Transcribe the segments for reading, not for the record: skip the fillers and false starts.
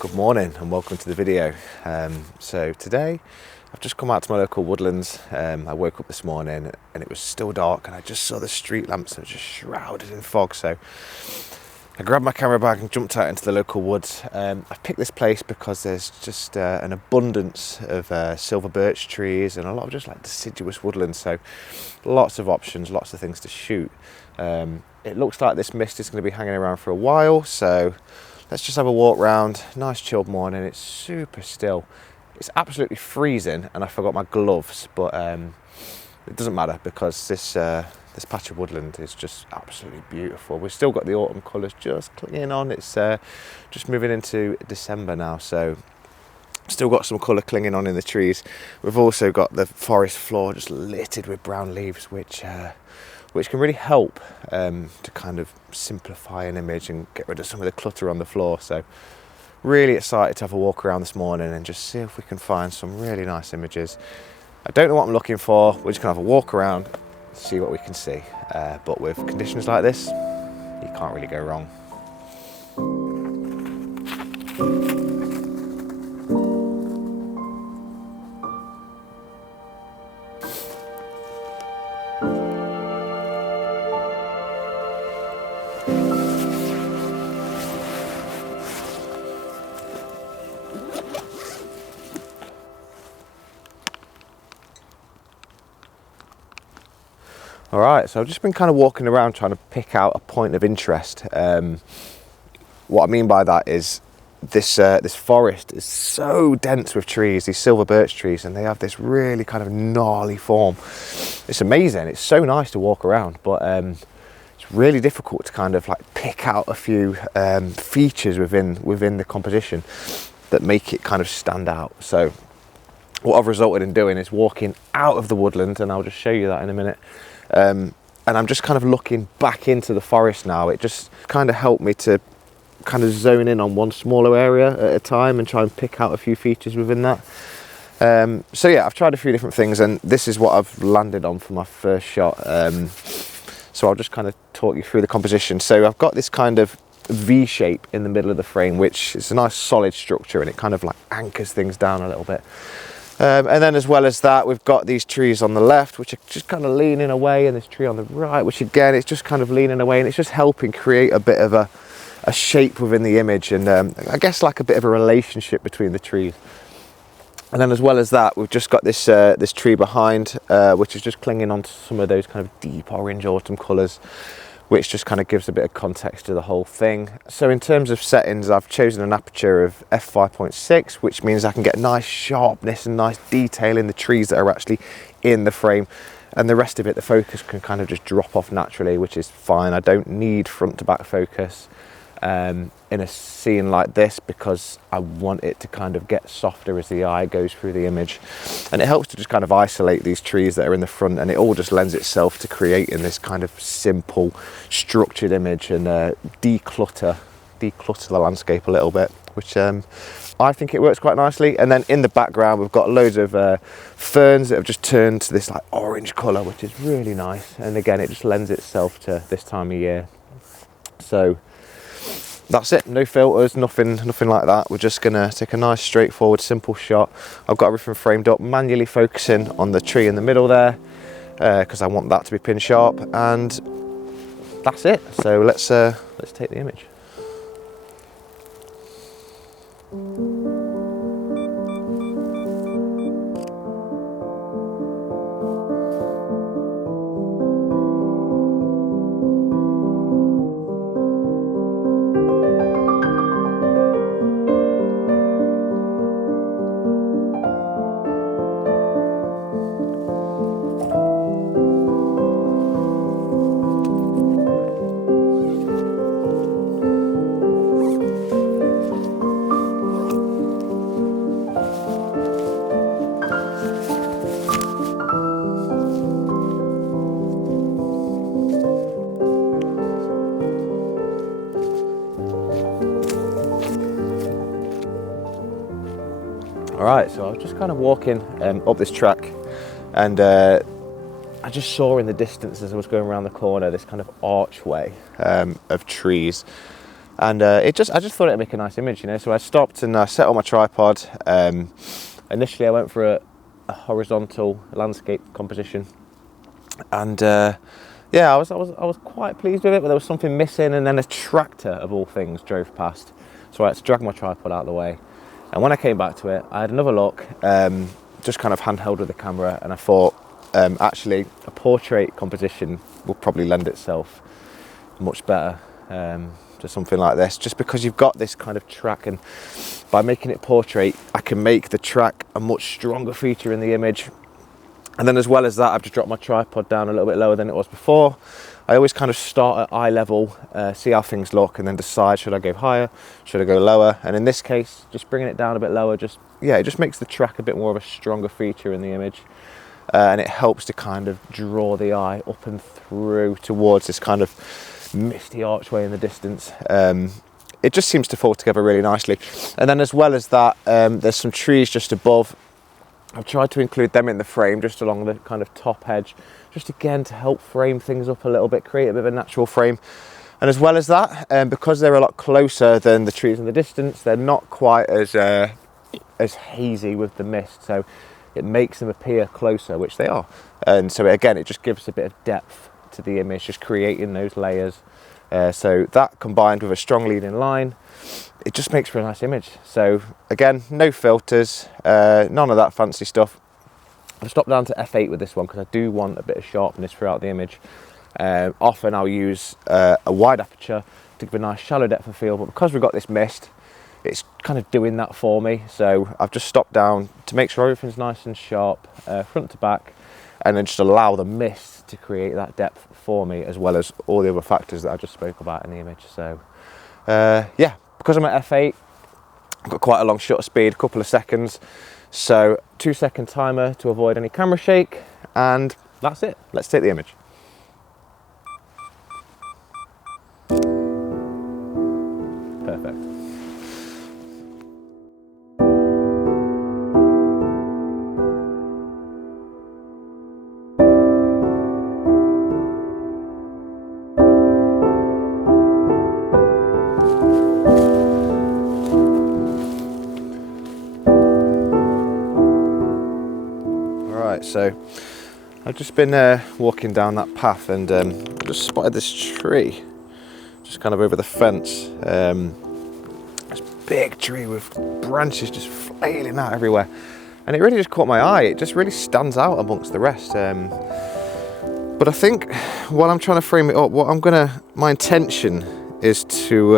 Good morning and welcome to the video. So today I've just come out to my local woodlands. I woke up this morning and it was still dark and I just saw the street lamps that were just shrouded in fog. So I grabbed my camera bag and jumped out into the local woods. I've picked this place because there's just an abundance of silver birch trees and a lot of just like deciduous woodland. So lots of options, lots of things to shoot. It looks like this mist is going to be hanging around for a while. So let's just have a walk round. Nice chilled morning. It's super still. It's absolutely freezing and I forgot my gloves, but it doesn't matter because this patch of woodland is just absolutely beautiful. We've still got the autumn colours just clinging on. It's just moving into December now, so still got some colour clinging on in the trees. We've also got the forest floor just littered with brown leaves, which can really help to kind of simplify an image and get rid of some of the clutter on the floor. So really excited to have a walk around this morning and just see if we can find some really nice images. I don't know what I'm looking for. We're just gonna have a walk around, see what we can see. But with conditions like this, you can't really go wrong. All right, so I've just been kind of walking around trying to pick out a point of interest. What I mean by that is this forest is so dense with trees, these silver birch trees, and they have this really kind of gnarly form. It's amazing. It's so nice to walk around, but it's really difficult to kind of like pick out a few features within the composition that make it kind of stand out. So what I've resulted in doing is walking out of the woodland, and I'll just show you that in a minute. And I'm just kind of looking back into the forest now. It just kind of helped me to kind of zone in on one smaller area at a time and try and pick out a few features within that. So yeah, I've tried a few different things and this is what I've landed on for my first shot. So I'll just kind of talk you through the composition. So I've got this kind of V shape in the middle of the frame, which is a nice solid structure and it kind of like anchors things down a little bit. And then as well as that, we've got these trees on the left, which are just kind of leaning away, and this tree on the right, which again, it's just kind of leaning away, and it's just helping create a bit of a shape within the image, and I guess like a bit of a relationship between the trees. And then as well as that, we've just got this this tree behind, which is just clinging onto some of those kind of deep orange autumn colours, which just kind of gives a bit of context to the whole thing. So in terms of settings, I've chosen an aperture of f5.6, which means I can get nice sharpness and nice detail in the trees that are actually in the frame. And the rest of it, the focus can kind of just drop off naturally, which is fine. I don't need front to back focus in a scene like this because I want it to kind of get softer as the eye goes through the image. And it helps to just kind of isolate these trees that are in the front, and it all just lends itself to creating this kind of simple structured image and declutter the landscape a little bit, which I think it works quite nicely. And then in the background we've got loads of ferns that have just turned to this like orange colour, which is really nice, and again it just lends itself to this time of year. So that's it, no filters, nothing like that. We're just gonna take a nice straightforward simple shot. I've got everything framed up, manually focusing on the tree in the middle there because I want that to be pin sharp, and that's it. So let's take the image. All right, so I was just kind of walking up this track, and I just saw in the distance as I was going around the corner this kind of archway of trees And I just thought it'd make a nice image, you know. So I stopped and set on my tripod. Initially I went for a horizontal landscape composition, and yeah, I was quite pleased with it, but there was something missing, and then a tractor of all things drove past, so I had to drag my tripod out of the way. And when I came back to it, I had another look, just kind of handheld with the camera, and I thought actually a portrait composition will probably lend itself much better to something like this, just because you've got this kind of track, and by making it portrait I can make the track a much stronger feature in the image. And then as well as that, I've just dropped my tripod down a little bit lower than it was before. I always kind of start at eye level, see how things look, and then decide, should I go higher, should I go lower? And in this case, just bringing it down a bit lower, it just makes the track a bit more of a stronger feature in the image. And it helps to kind of draw the eye up and through towards this kind of misty archway in the distance. It just seems to fall together really nicely. And then as well as that, there's some trees just above. I've tried to include them in the frame just along the kind of top edge, just again to help frame things up a little bit, create a bit of a natural frame. And as well as that, because they're a lot closer than the trees in the distance, they're not quite as hazy with the mist, so it makes them appear closer, which they are. And so again, it just gives a bit of depth to the image, just creating those layers. So that combined with a strong leading line, it just makes for a nice image. So again, no filters, none of that fancy stuff. I've stopped down to f8 with this one because I do want a bit of sharpness throughout the image. Often I'll use a wide aperture to give a nice shallow depth of field, but because we've got this mist, it's kind of doing that for me. So I've just stopped down to make sure everything's nice and sharp, front to back, and then just allow the mist to create that depth for me, as well as all the other factors that I just spoke about in the image. So yeah, because I'm at f8, I've got quite a long shutter speed, a couple of seconds, so 2-second timer to avoid any camera shake, and that's it. Let's take the image. Perfect. So I've just been walking down that path, and just spotted this tree just kind of over the fence. This big tree with branches just flailing out everywhere, and it really just caught my eye. It just really stands out amongst the rest. But I think while I'm trying to frame it up, my intention is to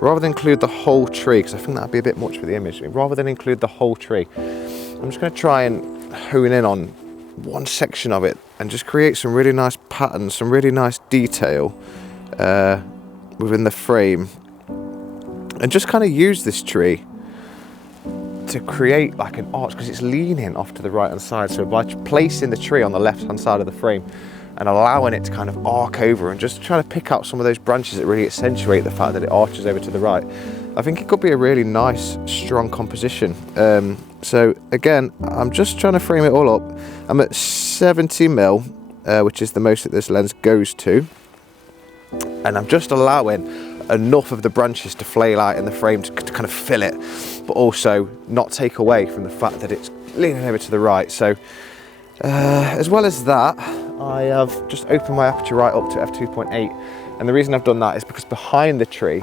rather than include the whole tree, because I think that'd be a bit much for the image, rather than include the whole tree, I'm just going to try and hone in on one section of it and just create some really nice patterns, some really nice detail within the frame, and just kind of use this tree to create like an arch, because it's leaning off to the right hand side. So by placing the tree on the left hand side of the frame and allowing it to kind of arc over, and just trying to pick out some of those branches that really accentuate the fact that it arches over to the right, I think it could be a really nice strong composition. So again, I'm just trying to frame it all up. I'm at 70mm, which is the most that this lens goes to, and I'm just allowing enough of the branches to flail out in the frame to kind of fill it, but also not take away from the fact that it's leaning over to the right. So as well as that, I have just opened my aperture right up to f2.8, and the reason I've done that is because behind the tree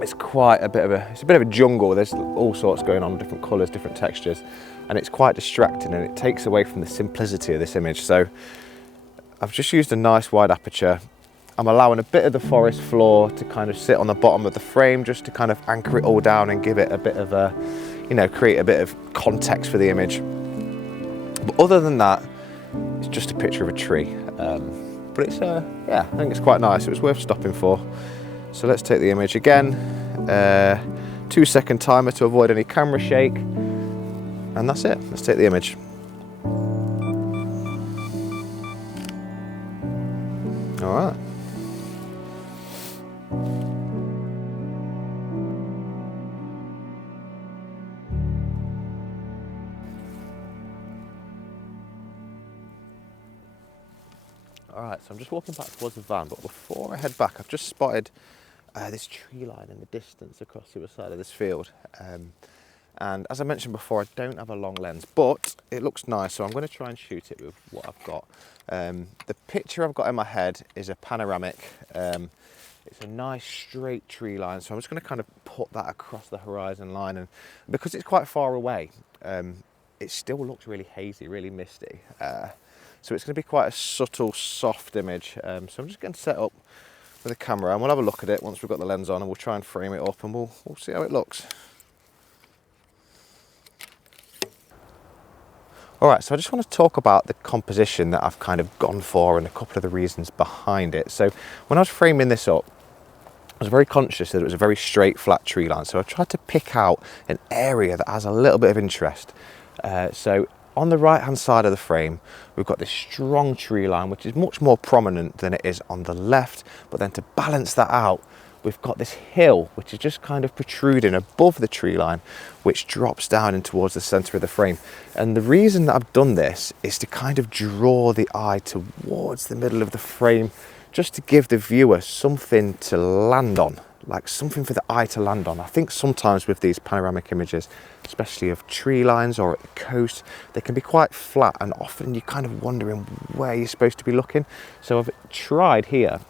it's a bit of a jungle. There's all sorts going on, different colours, different textures, and it's quite distracting, and it takes away from the simplicity of this image. So I've just used a nice wide aperture. I'm allowing a bit of the forest floor to kind of sit on the bottom of the frame, just to kind of anchor it all down and give it a bit of a, create a bit of context for the image. But other than that, it's just a picture of a tree. But it's, yeah, I think it's quite nice. It was worth stopping for. So let's take the image again. 2-second timer to avoid any camera shake. And that's it. Let's take the image. All right. Alright, so I'm just walking back towards the van, but before I head back, I've just spotted this tree line in the distance across the other side of this field. And as I mentioned before, I don't have a long lens, but it looks nice, so I'm going to try and shoot it with what I've got. The picture I've got in my head is a panoramic. It's a nice straight tree line, so I'm just going to kind of put that across the horizon line, and because it's quite far away, it still looks really hazy, really misty. So it's going to be quite a subtle, soft image. So I'm just going to set up with a camera, and we'll have a look at it once we've got the lens on, and we'll try and frame it up, and we'll see how it looks. All right, so I just want to talk about the composition that I've kind of gone for and a couple of the reasons behind it. So when I was framing this up, I was very conscious that it was a very straight, flat tree line. So I tried to pick out an area that has a little bit of interest. So on the right-hand side of the frame, we've got this strong tree line, which is much more prominent than it is on the left. But then to balance that out, we've got this hill, which is just kind of protruding above the tree line, which drops down in towards the center of the frame. And the reason that I've done this is to kind of draw the eye towards the middle of the frame, just to give the viewer something to land on, like something for the eye to land on. I think sometimes with these panoramic images, especially of tree lines or at the coast, they can be quite flat, and often you're kind of wondering where you're supposed to be looking. So I've tried here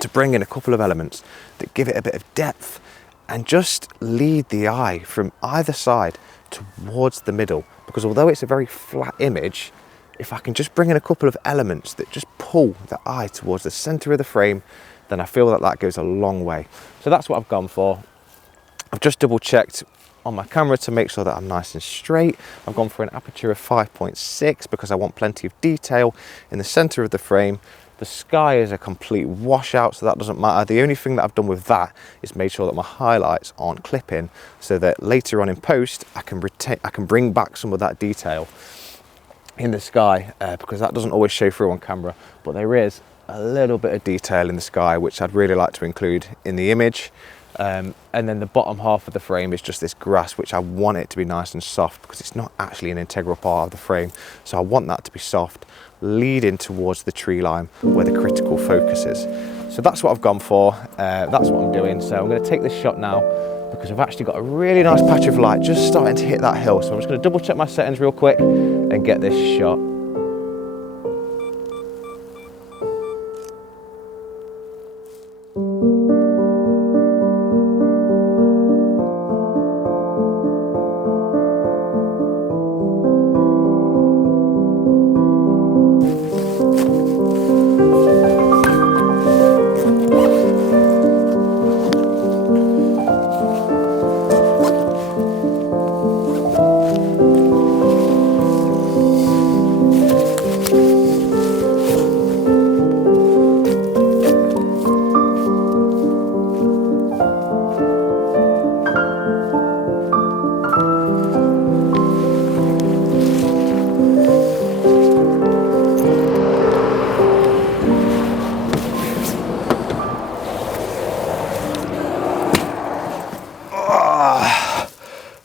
to bring in a couple of elements that give it a bit of depth and just lead the eye from either side towards the middle. Because although it's a very flat image, if I can just bring in a couple of elements that just pull the eye towards the center of the frame, then I feel that that goes a long way. So that's what I've gone for. I've just double checked on my camera to make sure that I'm nice and straight. I've gone for an aperture of 5.6 because I want plenty of detail in the center of the frame. The sky is a complete washout, so that doesn't matter. The only thing that I've done with that is made sure that my highlights aren't clipping, so that later on in post, I can bring back some of that detail in the sky, because that doesn't always show through on camera, but there is a little bit of detail in the sky, which I'd really like to include in the image. And then the bottom half of the frame is just this grass, which I want it to be nice and soft because it's not actually an integral part of the frame. So I want that to be soft, leading towards the tree line where the critical focus is. So that's what I've gone for. That's what I'm doing. So I'm going to take this shot now because I've actually got a really nice patch of light just starting to hit that hill. So I'm just going to double check my settings real quick and get this shot.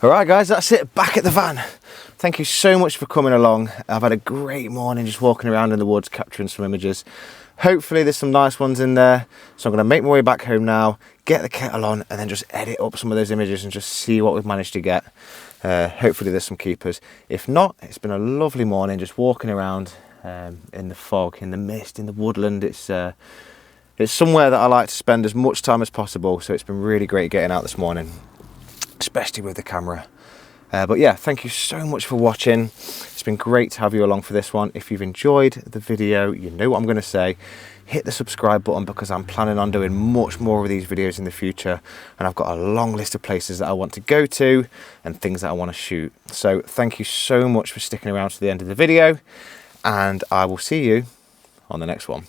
All right guys, that's it, back at the van. Thank you so much for coming along. I've had a great morning just walking around in the woods, capturing some images. Hopefully there's some nice ones in there. So I'm gonna make my way back home now, get the kettle on, and then just edit up some of those images and just see what we've managed to get. Hopefully there's some keepers. If not, it's been a lovely morning just walking around in the fog, in the mist, in the woodland. It's somewhere that I like to spend as much time as possible. So it's been really great getting out this morning, especially with the camera. But yeah, thank you so much for watching. It's been great to have you along for this one. If you've enjoyed the video, you know what I'm going to say. Hit the subscribe button because I'm planning on doing much more of these videos in the future. And I've got a long list of places that I want to go to and things that I want to shoot. So thank you so much for sticking around to the end of the video. And I will see you on the next one.